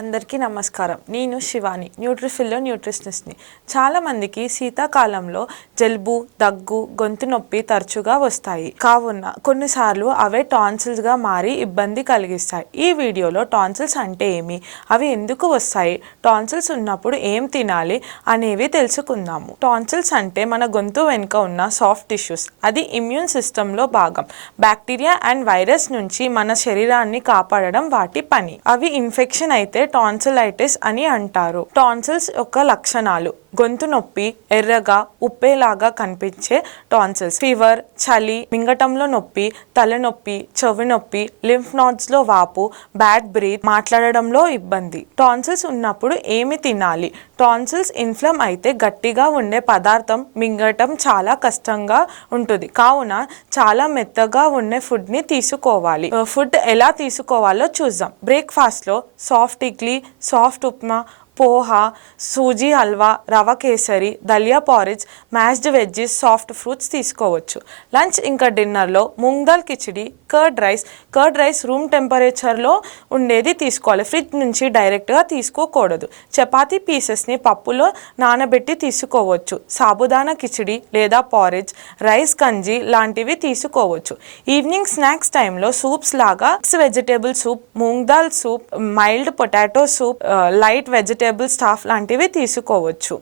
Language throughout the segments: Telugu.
అందరికీ నమస్కారం. నేను శివాని, న్యూట్రిఫిల్లో న్యూట్రిషనిస్ట్ని. చాలామందికి శీతాకాలంలో జలుబు, దగ్గు, గొంతు నొప్పి తరచుగా వస్తాయి. కావున కొన్నిసార్లు అవే టాన్సిల్స్గా మారి ఇబ్బంది కలిగిస్తాయి. ఈ వీడియోలో టాన్సిల్స్ అంటే ఏమి, అవి ఎందుకు వస్తాయి, టాన్సిల్స్ ఉన్నప్పుడు ఏం తినాలి అనేవి తెలుసుకుందాము. టాన్సిల్స్ అంటే మన గొంతు వెనుక ఉన్న సాఫ్ట్ టిష్యూస్. అది ఇమ్యూన్ సిస్టంలో భాగం. బ్యాక్టీరియా అండ్ వైరస్ నుంచి మన శరీరాన్ని కాపాడడం వాటి పని. అవి ఇన్ఫెక్షన్ అయితే టాన్సిలైటిస్ అని అంటారు. టాన్సిల్స్ యొక్క లక్షణాలు: గొంతు నొప్పి, ఎర్రగా ఉప్పేలాగా కనిపించే టాన్సిల్స్, ఫీవర్, చలి, మింగటంలో నొప్పి, తలనొప్పి, చెవి నొప్పి, లింఫ్ నోడ్స్ లో వాపు, బ్యాడ్ బ్రీత్, మాట్లాడడంలో ఇబ్బంది. టాన్సిల్స్ ఉన్నప్పుడు ఏమి తినాలి? టాన్సిల్స్ ఇన్ఫ్లమ్ అయితే గట్టిగా ఉండే పదార్థం మింగటం చాలా కష్టంగా ఉంటుంది. కావున చాలా మెత్తగా ఉండే ఫుడ్ ని తీసుకోవాలి. ఫుడ్ ఎలా తీసుకోవాలో చూద్దాం. బ్రేక్ఫాస్ట్ లో soft idli, soft upma, poha, sooji halwa, rava kesari, dalia porridge, mashed veggies, soft fruits తీసుకోవచ్చు. లంచ్ ఇంకా డిన్నర్లో moong dal khichdi, curd rice room టెంపరేచర్లో ఉండేది తీసుకోవాలి. ఫ్రిడ్జ్ నుంచి డైరెక్ట్గా తీసుకోకూడదు. చపాతీ పీసెస్ని పప్పులో నానబెట్టి తీసుకోవచ్చు. సాబుదానా కిచిడి లేదా పారిజ్, రైస్ గంజి లాంటివి తీసుకోవచ్చు. ఈవినింగ్ స్నాక్స్ టైంలో సూప్స్ లాగా mix vegetable soup, moong dal soup, mild potato soup, light vegetable stuff లాంటివి తీసుకోవచ్చు.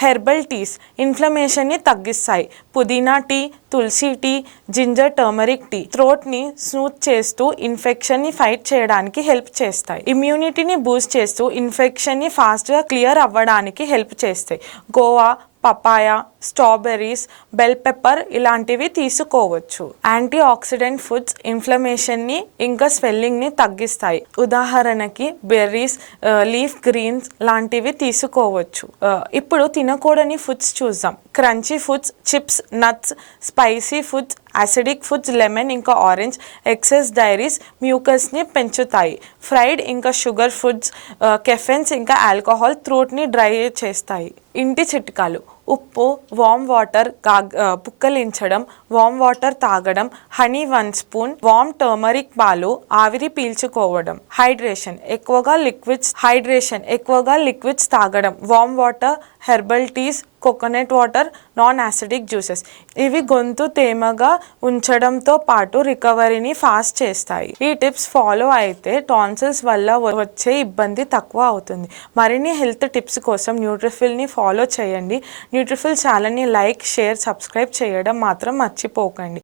హెర్బల్ టీస్ ఇన్ఫ్లమేషన్ని తగ్గిస్తాయి. పుదీనా టీ, తులసి టీ, జింజర్ టర్మరిక్ టీ థ్రోట్ని స్మూత్ చేస్తూ ఇన్ఫెక్షన్ని ఫైట్ చేయడానికి హెల్ప్ చేస్తాయి. ఇమ్యూనిటీని బూస్ట్ చేస్తూ ఇన్ఫెక్షన్ని ఫాస్ట్గా క్లియర్ అవ్వడానికి హెల్ప్ చేస్తాయి. Guava, papaya, strawberries, bell pepper ఇలాంటివి తీసుకోవచ్చు. యాంటీ ఆక్సిడెంట్ ఫుడ్స్ ఇన్ఫ్లమేషన్ని ఇంకా స్వెల్లింగ్ని తగ్గిస్తాయి. ఉదాహరణకి బెర్రీస్, లీఫ్ గ్రీన్స్ లాంటివి తీసుకోవచ్చు. ఇప్పుడు తినకూడని ఫుడ్స్ చూద్దాం. Crunchy foods, chips, nuts, spicy foods, acidic foods, lemon ఇంకా ఆరెంజ్, ఎక్సెస్ డైరీస్ మ్యూకస్ని పెంచుతాయి. ఫ్రైడ్ ఇంకా షుగర్ ఫుడ్స్, కెఫెన్స్ ఇంకా ఆల్కహాల్ థ్రోట్ని డ్రై చేస్తాయి. ఇంటి చిట్కాలు: ఉప్పు, వామ్ వాటర్ పుక్కలించడం, వామ్ వాటర్ తాగడం, హనీ 1 స్పూన్, వామ్ టర్మరిక్ పాలు ఆవిరి పీల్చుకోవడం. హైడ్రేషన్ ఎక్కువగా లిక్విడ్స్ తాగడం, warm water, herbal teas, coconut water, non acidic juices. ఇవి గొంతు తేమగా ఉంచడంతో పాటు రికవరీని ఫాస్ట్ చేస్తాయి. ఈ టిప్స్ ఫాలో అయితే టాన్సిల్స్ వల్ల వచ్చే ఇబ్బంది తక్కువ అవుతుంది. మరిన్ని హెల్త్ టిప్స్ కోసం న్యూట్రిఫిల్ని ఫాలో చేయండి. న్యూట్రిఫిల్ ఛానల్ని లైక్, షేర్, సబ్స్క్రైబ్ చేయడం మాత్రం మర్చిపోకండి.